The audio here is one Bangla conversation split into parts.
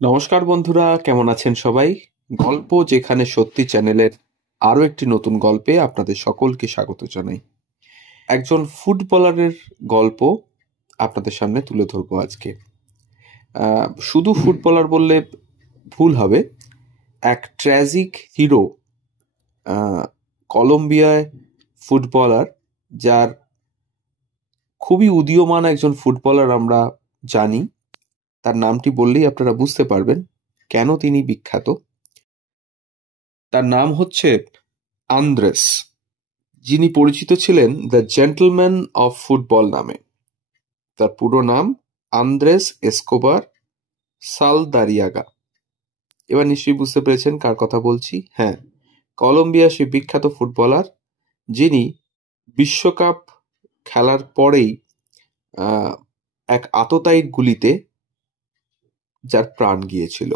নমস্কার বন্ধুরা, কেমন আছেন সবাই? গল্প যেখানে সত্যি চ্যানেলের আরো একটি নতুন গল্পে আপনাদের সকলকে স্বাগত জানাই। একজন ফুটবলারের গল্প আপনাদের সামনে তুলে ধরবো আজকে। শুধু ফুটবলার বললে ভুল হবে। এক ট্র্যাজিক হিরো, কলম্বিয়ায় ফুটবলার, যার খুবই উদীয়মান একজন ফুটবলার আমরা জানি। তার নামটি বললেই আপনারা বুঝতে পারবেন কেন তিনি বিখ্যাত। তার নাম হচ্ছে আন্দ্রেস, যিনি পরিচিত ছিলেন দ্য জেন্টলম্যান অফ ফুটবল নামে। তার পুরো নাম আন্দ্রেস এসকোবার সালদারিয়াগা। এবার নিশ্চয়ই বুঝতে পেরেছেন কার কথা বলছি। হ্যাঁ, কলম্বিয়া সে বিখ্যাত ফুটবলার যিনি বিশ্বকাপ খেলার পরেই এক আততায়ীর গুলিতে যার প্রাণ গিয়েছিল।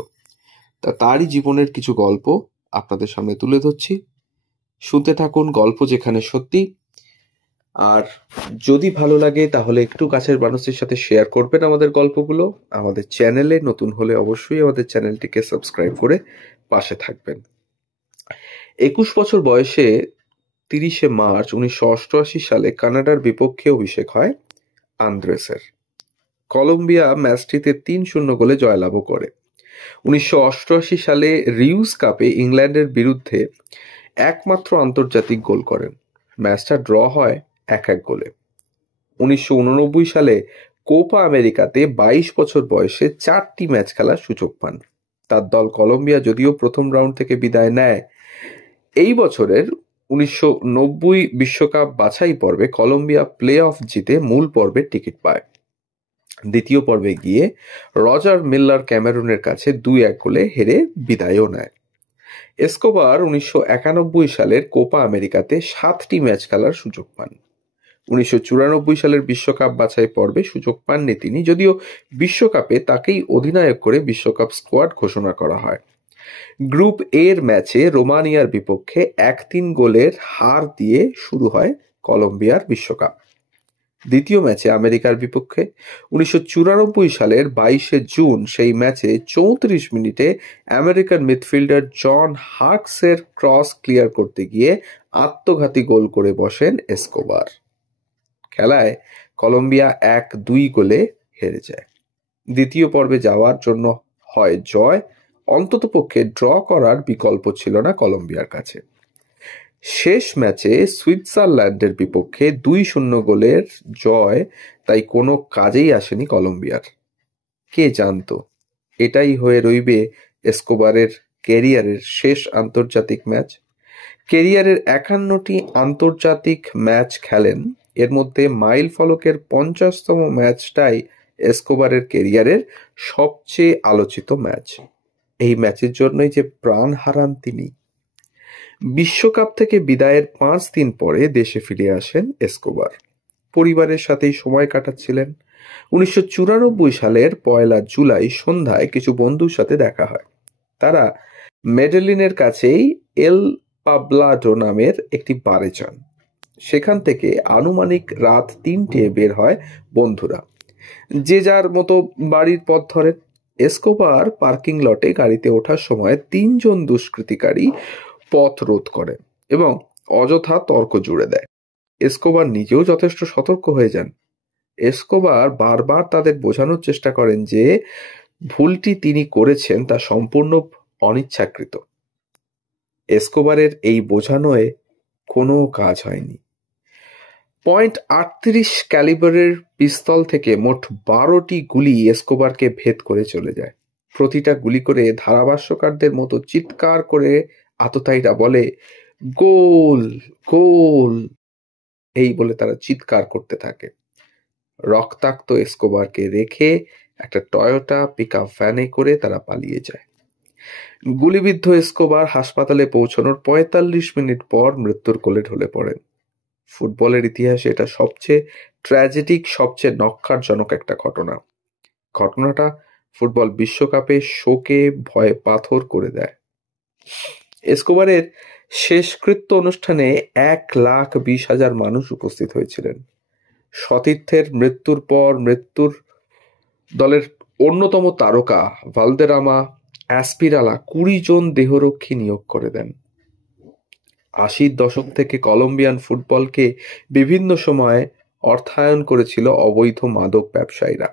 তারই জীবনের কিছু গল্প আপনাদের সামনে তুলে ধরছি। শুনতে থাকুন গল্প যেখানে সত্যি। আর যদি ভালো লাগে তাহলে একটু কাছের মানুষের সাথে শেয়ার করবেন আমাদের গল্পগুলো। আমাদের চ্যানেলে নতুন হলে অবশ্যই আমাদের চ্যানেলটিকে সাবস্ক্রাইব করে পাশে থাকবেন। 21 বছর বয়সে 30শে মার্চ 1988 সালে কানাডার বিপক্ষে অভিষেক হয় আন্দ্রেসের। কলম্বিয়া ম্যাচটিতে 3-0 গোলে জয়লাভ করে। 1988 সালে রিউস কাপে ইংল্যান্ডের বিরুদ্ধে একমাত্র আন্তর্জাতিক গোল করেন। ম্যাচটা ড্র হয় 1-1 গোলে। 1989 সালে কোপা আমেরিকাতে 22 বছর বয়সে 4টি ম্যাচ খেলার সুযোগ পান। তার দল কলম্বিয়া যদিও প্রথম রাউন্ড থেকে বিদায় নেয়। এই বছরের 1990 বিশ্বকাপ বাছাই পর্বে কলম্বিয়া প্লে অফ জিতে মূল পর্বের টিকিট পায়। দ্বিতীয় পর্বে গিয়ে রজার মিল্লার ক্যামেরুনের কাছে 2-1 গোলে হেরে বিদায়ও নেয়। এসকোবার 1991 সালের কোপা আমেরিকাতে 7টি ম্যাচ খেলার সুযোগ পান। 1994 সালের বিশ্বকাপ বাছাই পর্বে সুযোগ পাননি তিনি, যদিও বিশ্বকাপে তাকেই অধিনায়ক করে বিশ্বকাপ স্কোয়াড ঘোষণা করা হয়। গ্রুপ এর ম্যাচে রোমানিয়ার বিপক্ষে 1-3 গোলের হার দিয়ে শুরু হয় কলম্বিয়ার বিশ্বকাপ। দ্বিতীয় ম্যাচে আমেরিকার বিপক্ষে 1994 সালের 22শে জুন সেই ম্যাচে 34 মিনিটে আমেরিকান মিডফিল্ডার জন হার্কসের ক্রস ক্লিয়ার করতে গিয়ে আত্মঘাতী গোল করে বসেন এসকোবার। খেলায় কলম্বিয়া 1-2 গোলে হেরে যায়। দ্বিতীয় পর্বে যাওয়ার জন্য হয় জয়, অন্ততপক্ষে ড্র করার বিকল্প ছিল না কলম্বিয়ার কাছে। শেষ ম্যাচে সুইজারল্যান্ডের বিপক্ষে 2-0 গোলের জয় তাই কোনো কাজেই আসেনি কলম্বিয়ার। কে জানতো এটাই হয়ে রইবে এসকোবারের ক্যারিয়ারের শেষ আন্তর্জাতিক ম্যাচ। ক্যারিয়ারের 51টি আন্তর্জাতিক ম্যাচ খেলেন। এর মধ্যে মাইল ফলকের 50তম ম্যাচটাই এসকোবারের ক্যারিয়ারের সবচেয়ে আলোচিত ম্যাচ। এই ম্যাচের জন্যই যে প্রাণ হারান তিনি। বিশ্বকাপ থেকে বিদায়ের 5 দিন পরে দেশে ফিরে আসেন এসকোবার। পরিবারের সাথেই সময় কাটাচ্ছিলেন। 1994 সালের 1 জুলাই সন্ধ্যায় কিছু বন্ধুর সাথে দেখা হয়। তারা মেডেলিনের কাছেই এল পাবলাডো নামের একটি বারে যান। সেখান থেকে আনুমানিক রাত 3টে বের হয় বন্ধুরা। যে যার মতো বাড়ির পথ ধরেন। এসকোবার পার্কিং লটে গাড়িতে ওঠার সময় 3 জন দুষ্কৃতিকারী পথ রোধ করে এবং অযথা তর্ক জুড়ে দেয়। এসকোবার নিজেও যথেষ্ট সতর্ক হয়ে যান। এসকোবার বারবার তাদের বোঝানোর চেষ্টা করেন যে ভুলটি তিনি করেছেন তা সম্পূর্ণ অনিচ্ছাকৃত। এসকোবারের এই বোঝানোয় কোনো কাজ হয়নি। .38 ক্যালিবারের পিস্তল থেকে মোট 12টি গুলি এসকোবারকে ভেদ করে চলে যায়। প্রতিটা গুলি করে ধারাভাষ্যকারদের মতো চিৎকার করে আততায়ীরা বলে, গোল গোল, এই বলে তারা চিৎকার করতে থাকে। রক্তাক্ত এসকোবারকে রেখে একটা টয়োটা পিকআপ ভ্যানে করে তারা পালিয়ে যায়। গুলিবিদ্ধ এসকোবার হাসপাতালে পৌঁছানোর 45 মিনিট পর মৃত্যুর কোলে ঢলে পড়েন। ফুটবলের ইতিহাসে এটা সবচেয়ে ট্র্যাজেডিক, সবচেয়ে নক্কারজনক একটা ঘটনা। ঘটনাটা ফুটবল বিশ্বকাপে শোকে ভয়ে পাথর করে দেয়। এসকোবারের শেষকৃত্য অনুষ্ঠানে 1,20,000 মানুষ উপস্থিত হয়েছিলেন। সতীর্থের মৃত্যুর পর দলের অন্যতম তারকা ভালদেরামা অ্যাসপিরালা 20 জন দেহরক্ষী নিয়োগ করে দেন। 80-র দশক থেকে কলম্বিয়ান ফুটবলকে বিভিন্ন সময়ে অর্থায়ন করেছিল অবৈধ মাদক ব্যবসায়ীরা।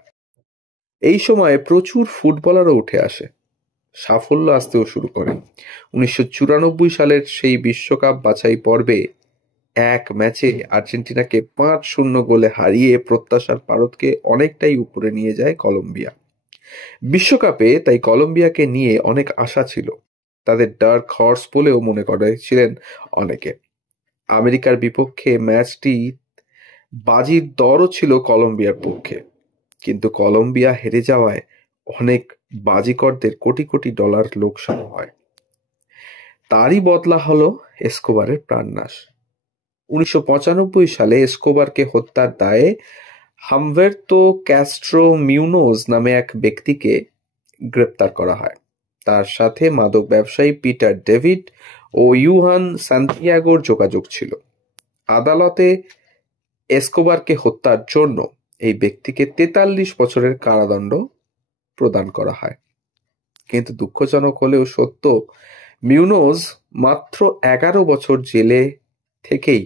এই সময়ে প্রচুর ফুটবলারও উঠে আসে, সাফল্য আসতেও শুরু করে। 1994 সালের সেই বিশ্বকাপ বাছাই পর্বে এক ম্যাচে আর্জেন্টিনাকে 5-0 গোলে হারিয়ে প্রত্যাশার পারদকে অনেকটাই উপরে নিয়ে যায় কলম্বিয়া। বিশ্বকাপে তাই কলম্বিয়াকে নিয়ে অনেক আশা ছিল, তাদের ডার্ক হর্স বলেও মনে করেছিলেন অনেকে। আমেরিকার বিপক্ষে ম্যাচটি বাজির দরও ছিল কলম্বিয়ার পক্ষে, কিন্তু কলম্বিয়া হেরে যাওয়ায় অনেক বাজিকরদের কোটি কোটি ডলার লোকসান হয়। তারই বদলা হলো এসকোবারের প্রাণনাশ। 1995 সালে এসকোবারকে হত্যার দায়ে হামবের্তো ক্যাস্ট্রো মিউনোজ নামে এক ব্যক্তিকে গ্রেপ্তার করা হয়। তার সাথে মাদক ব্যবসায়ী পিটার ডেভিড ও ইউহান সান্তিয়াগোর যোগাযোগ ছিল। আদালতে এসকোবারকে হত্যার জন্য এই ব্যক্তিকে 43 বছরের কারাদণ্ড প্রদান করা হয়। কিন্তু দুঃখজনক হলেও সত্য, মিউনোজ মাত্র 11 বছর জেলে থেকেই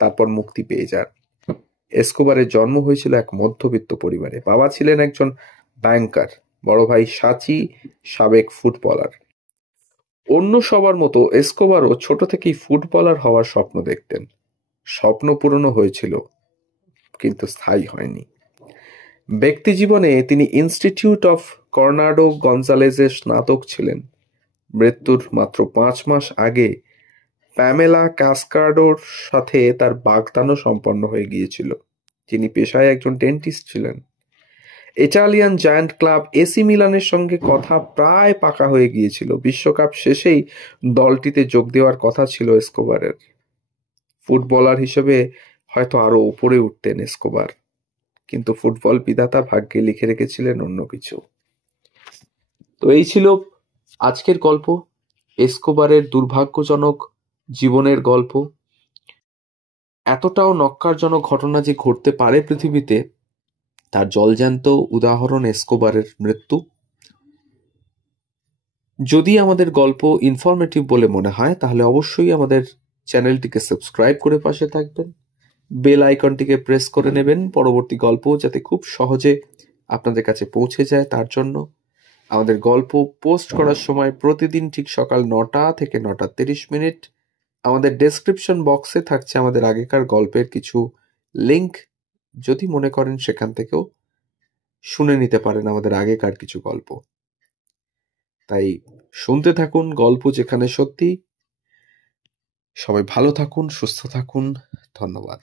তারপর মুক্তি পেয়ে যান। এসকোবারের জন্ম হয়েছিল এক মধ্যবিত্ত পরিবারে। বাবা ছিলেন একজন ব্যাংকার, বড় ভাই সাচি সাবেক ফুটবলার। অন্য সবার মতো এসকোবারও ছোট থেকেই ফুটবলার হওয়ার স্বপ্ন দেখতেন। স্বপ্ন পূরণও হয়েছিল, কিন্তু স্থায়ী হয়নি। ব্যক্তিজীবনে তিনি ইনস্টিটিউট অফ কর্নাডো গঞ্জালেজে স্নাতক ছিলেন। মৃত্যুর মাত্র 5 মাস আগে প্যামেলা কাসকার্ডোর সাথে তার বাগদানও সম্পন্ন হয়ে গিয়েছিল। যিনি পেশায় একজন ডেন্টিস্ট ছিলেন। ইটালিয়ান জায়ান্ট ক্লাব এসি মিলানের সঙ্গে কথা প্রায় পাকা হয়ে গিয়েছিল। বিশ্বকাপ শেষেই দলটিতে যোগ দেওয়ার কথা ছিল এসকোবারের। ফুটবলার হিসেবে হয়তো আরো উপরে উঠতেন এসকোবার, কিন্তু ফুটবল বিধাতা ভাগ্যে লিখে রেখেছিলেন অন্য কিছু। তো এই ছিল আজকের গল্প, এসকোবারের দুর্ভাগ্যজনক জীবনের গল্প। এতটাও নক্কারজনক ঘটনা যে ঘটতে পারে পৃথিবীতে, তার জলজ্যান্ত উদাহরণ এসকোবারের মৃত্যু। যদি আমাদের গল্প ইনফরমেটিভ বলে মনে হয়, তাহলে অবশ্যই আমাদের চ্যানেলটিকে সাবস্ক্রাইব করে পাশে থাকবেন। বেল আইকনটিকে প্রেস করে নেবেন পরবর্তী গল্প যাতে খুব সহজে আপনাদের কাছে পৌঁছে যায়। তার জন্য আমাদের গল্প পোস্ট করার সময় প্রতিদিন ঠিক সকাল 9টা থেকে 9:30 আমাদের ডেসক্রিপশন বক্সে থাকছে আমাদের আগেকার গল্পের কিছু লিংক। যদি মনে করেন সেখান থেকেও শুনে নিতে পারেন আমাদের আগেকার কিছু গল্প। তাই শুনতে থাকুন গল্প যেখানে সত্যি। সবাই ভালো থাকুন, সুস্থ থাকুন। ধন্যবাদ।